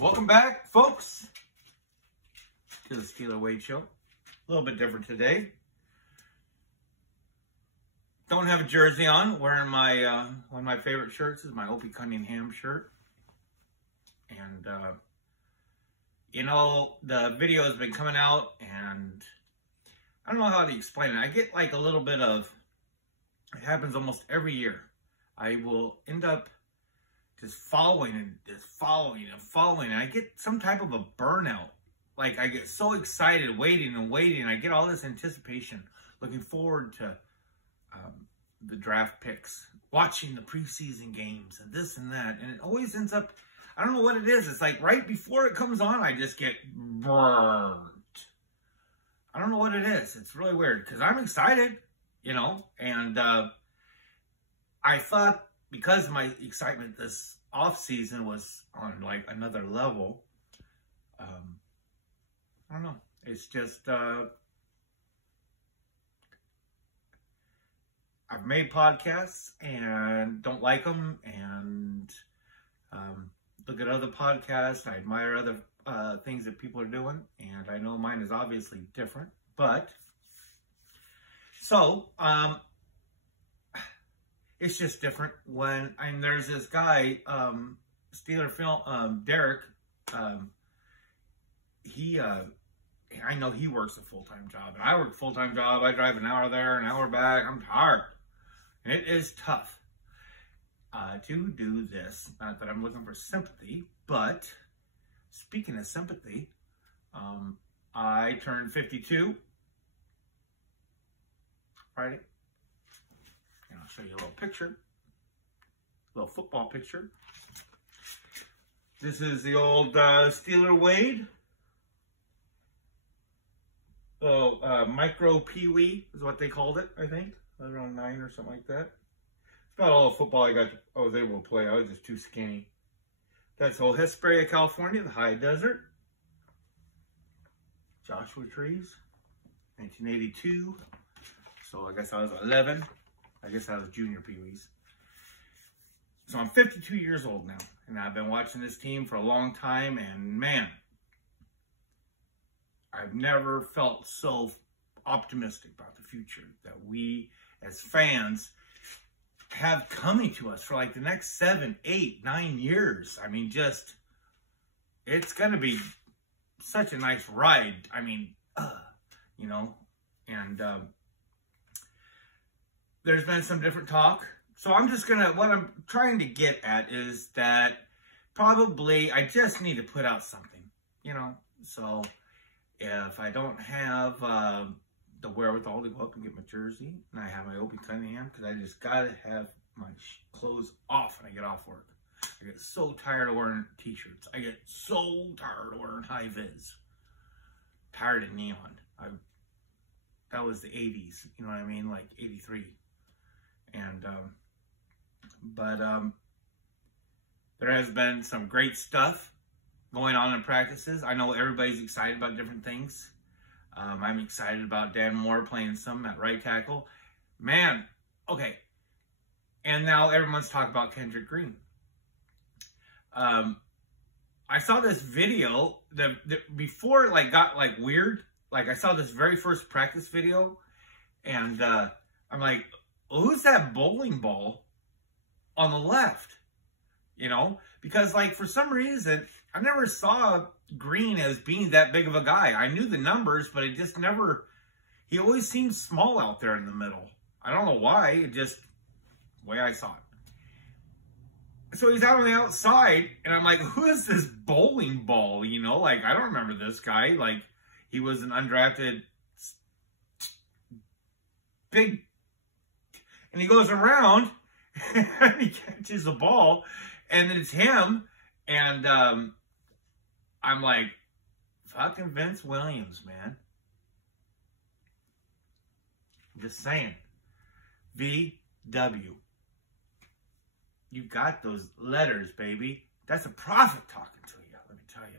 Welcome back, folks, to the STEELERWADESHOW. A little bit different today. Don't have a jersey on. Wearing my one of my favorite shirts is my Opie Cunningham shirt. And you know, the video has been coming out, and I don't know how to explain it. I get like a little bit of, it happens almost every year. I will end up just following and just following and following. And I get some type of a burnout. Like, I get so excited, waiting and waiting. I get all this anticipation, looking forward to the draft picks, watching the preseason games and this and that. And it always ends up, I don't know what it is. It's like right before it comes on, I just get burnt. I don't know what it is. It's really weird because I'm excited, you know. And I thought, because my excitement this off season was on like another level, I don't know. It's just I've made podcasts and don't like them, and look at other podcasts. I admire other things that people are doing, and I know mine is obviously different. But so it's just different when there's this guy, Steeler film, Derek. I know he works a full-time job, and I work a full-time job. I drive an hour there, an hour back. I'm tired, and it is tough to do this. Not that I'm looking for sympathy, but speaking of sympathy, I turned 52 Friday. And I'll show you a little picture, a little football picture. This is the old Steeler Wade. Oh, micro Pee-wee is what they called it, I think. Around 9 or something like that. It's about all the football I was able to play. I was just too skinny. That's old Hesperia, California, the high desert. Joshua Trees, 1982. So I guess I was 11. I guess I was junior Pee-wees. So I'm 52 years old now, and I've been watching this team for a long time, and man, I've never felt so optimistic about the future that we as fans have coming to us for like the next 7, 8, 9 years. I mean, just, it's going to be such a nice ride. I mean, you know, and there's been some different talk. So I'm just going to, what I'm trying to get at is that probably I just need to put out something, you know. So if I don't have the wherewithal to go up and get my jersey, and I have my Opie Cunningham, because I just got to have my clothes off when I get off work. I get so tired of wearing t-shirts. I get so tired of wearing high vis. Tired of neon. That was the 80s, you know what I mean? Like 83. And, there has been some great stuff going on in practices. I know everybody's excited about different things. I'm excited about Dan Moore playing some at right tackle. Man, okay. And now everyone's talking about Kendrick Green. I saw this video that before it like got like weird. Like I saw this very first practice video, and I'm like, who's that bowling ball on the left? You know, because like for some reason I never saw Green as being that big of a guy. I knew the numbers, but it just never, he always seemed small out there in the middle. I don't know why, it just, the way I saw it. So he's out on the outside, and I'm like, who is this bowling ball? You know, like, I don't remember this guy. Like, he was an undrafted big, and he goes around, and he catches the ball, and it's him, and I'm like, fucking Vince Williams, man. I'm just saying. VW. You got those letters, baby. That's a prophet talking to you, let me tell you.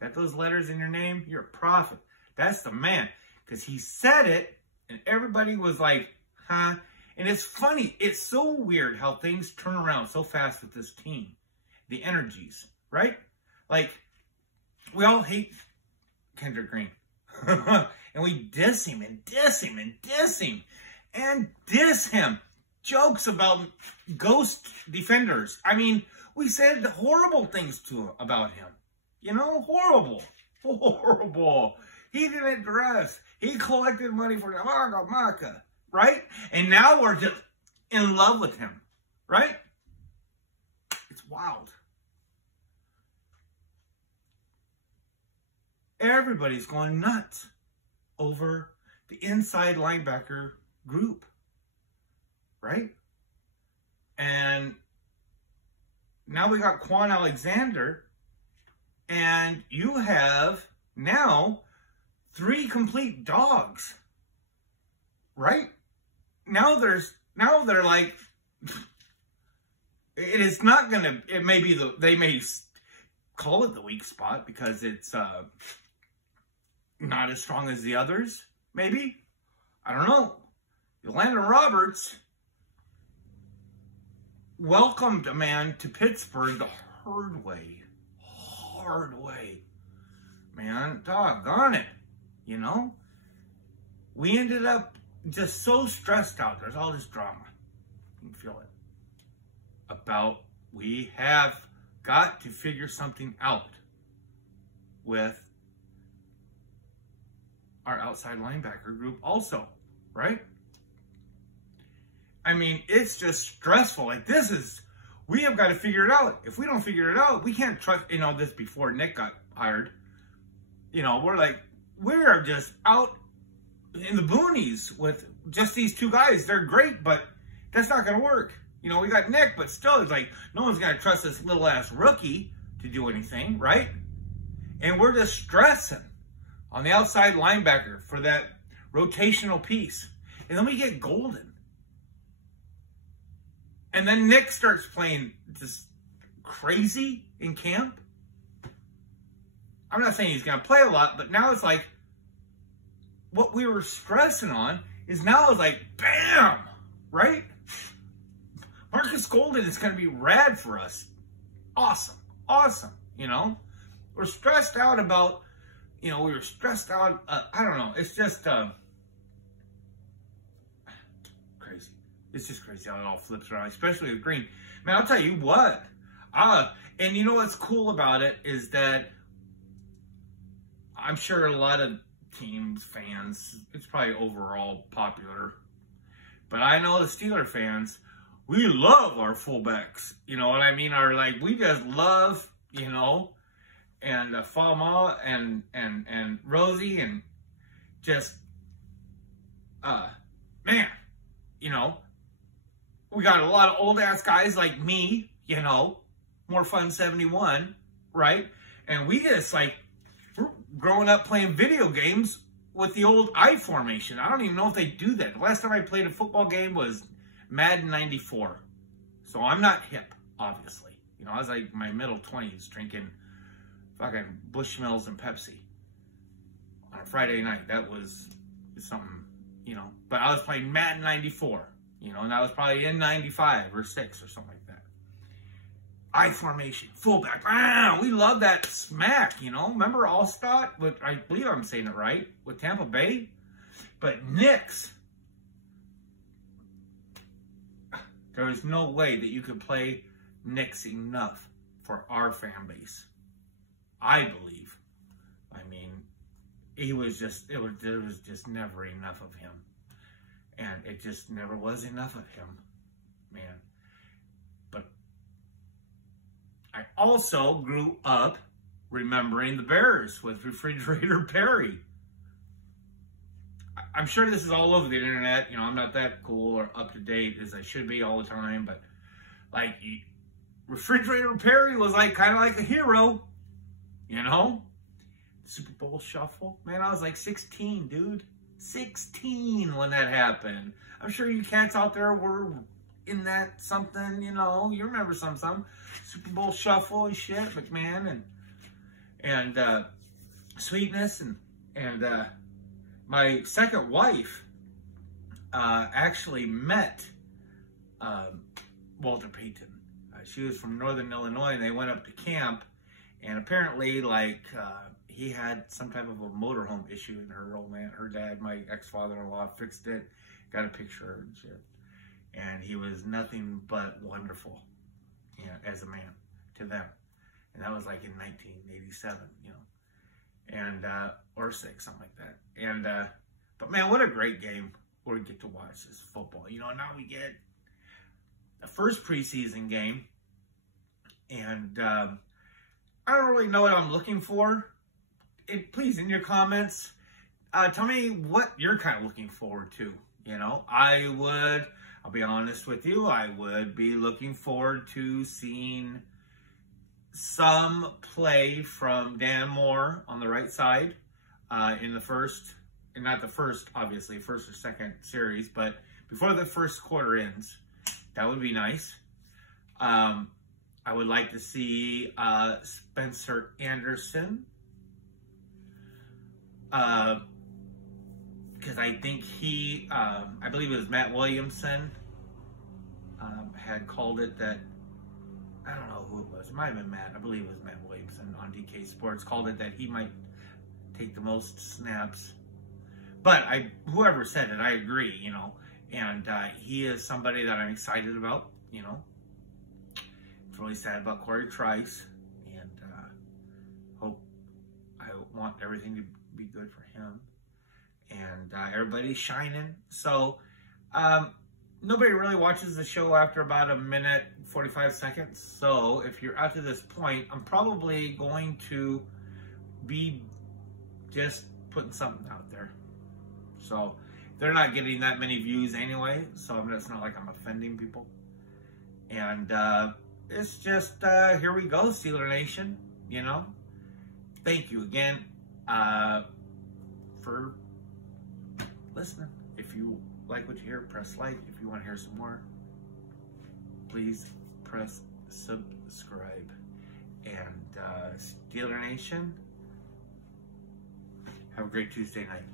Got those letters in your name? You're a prophet. That's the man. Because he said it, and everybody was like, huh? And it's funny. It's so weird how things turn around so fast with this team. The energies, right? Like, we all hate Kendrick Green. And we diss him and diss him and diss him and diss him. Jokes about ghost defenders. I mean, we said horrible things about him. You know, horrible. Horrible. He didn't dress. He collected money for the Maka, right? And now we're just in love with him, right? It's wild. Everybody's going nuts over the inside linebacker group, right? And now we got Quan Alexander, and you have now 3 complete dogs, right? Now they're like, it is not gonna. It may be they may call it the weak spot because it's not as strong as the others. Maybe, I don't know. Landon Roberts welcomed a man to Pittsburgh the hard way. Hard way. Man, doggone it. You know? We ended up just so stressed out. There's all this drama. You can feel it. About we have got to figure something out with our outside linebacker group also, right? I mean, it's just stressful. Like, we have got to figure it out. If we don't figure it out, we can't trust, you know, this before Nick got hired. You know, we're just out in the boonies with just these 2 guys. They're great, but that's not going to work. You know, we got Nick, but still, it's like, no one's going to trust this little-ass rookie to do anything, right? And we're just stressing on the outside linebacker for that rotational piece. And then we get Golden. And then Nick starts playing just crazy in camp. I'm not saying he's going to play a lot, but now it's like, what we were stressing on is now it's like, bam, right? Marcus Golden is going to be rad for us. Awesome. Awesome. You know, we're stressed out about, you know, we were stressed out. I don't know. It's just crazy. It's just crazy how it all flips around, especially with Green. Man, I'll tell you what. And you know what's cool about it is that I'm sure a lot of teams, fans, it's probably overall popular. But I know the Steeler fans, we love our fullbacks. You know what I mean? We just love, you know, and Fama and Rosie and just, man, you know, we got a lot of old ass guys like me, you know, More Fun 71, right? And we just like, we're growing up playing video games with the old I formation. I don't even know if they do that. The last time I played a football game was Madden 94. So I'm not hip, obviously. You know, I was like in my middle 20s drinking fucking Bushmills and Pepsi on a Friday night. That was something, you know. But I was playing Madden 94, you know, and I was probably in 95 or 6 or something like that. I formation, fullback. We love that smack, you know. Remember Allstott? I believe I'm saying it right, with Tampa Bay? But Knicks, there is no way that you could play Knicks enough for our fan base. I believe. I mean, there was just never enough of him. And it just never was enough of him, man. But I also grew up remembering the Bears with Refrigerator Perry. I'm sure this is all over the internet. You know, I'm not that cool or up to date as I should be all the time, but like Refrigerator Perry was like kind of like a hero, you know? Super Bowl Shuffle. Man, I was like 16, dude. 16 when that happened. I'm sure you cats out there were in that something, you know. You remember some Super Bowl Shuffle and shit, McMahon and Sweetness and my second wife actually met Walter Payton. She was from Northern Illinois, and they went up to camp, And apparently, like, he had some type of a motorhome issue, and her dad, my ex-father-in-law, fixed it, got a picture and shit. And he was nothing but wonderful, you know, as a man to them. And that was like in 1987, you know, and, or 6, something like that. And, but man, what a great game where we get to watch this football. You know, now we get the first preseason game, and I don't really know what I'm looking for. Please, in your comments, tell me what you're kind of looking forward to. You know, I'll be honest with you, I would be looking forward to seeing some play from Dan Moore on the right side in the first, and not the first, obviously, first or second series, but before the first quarter ends. That would be nice. I would like to see Spencer Anderson, because I think he, I believe it was Matt Williamson, had called it that, I don't know who it was. It might have been Matt. I believe it was Matt Williamson on DK Sports, called it that he might take the most snaps. But whoever said it, I agree, you know. And he is somebody that I'm excited about, you know. It's really sad about Corey Trice, and I want everything to be good for him. And everybody's shining. So nobody really watches the show after about 1 minute, 45 seconds. So if you're out to this point, I'm probably going to be just putting something out there. So they're not getting that many views anyway, so it's not like I'm offending people. And it's just, here we go, Steeler Nation, you know. Thank you again for listening. If you like what you hear, press like. If you want to hear some more, please press subscribe. And Steeler Nation, have a great Tuesday night.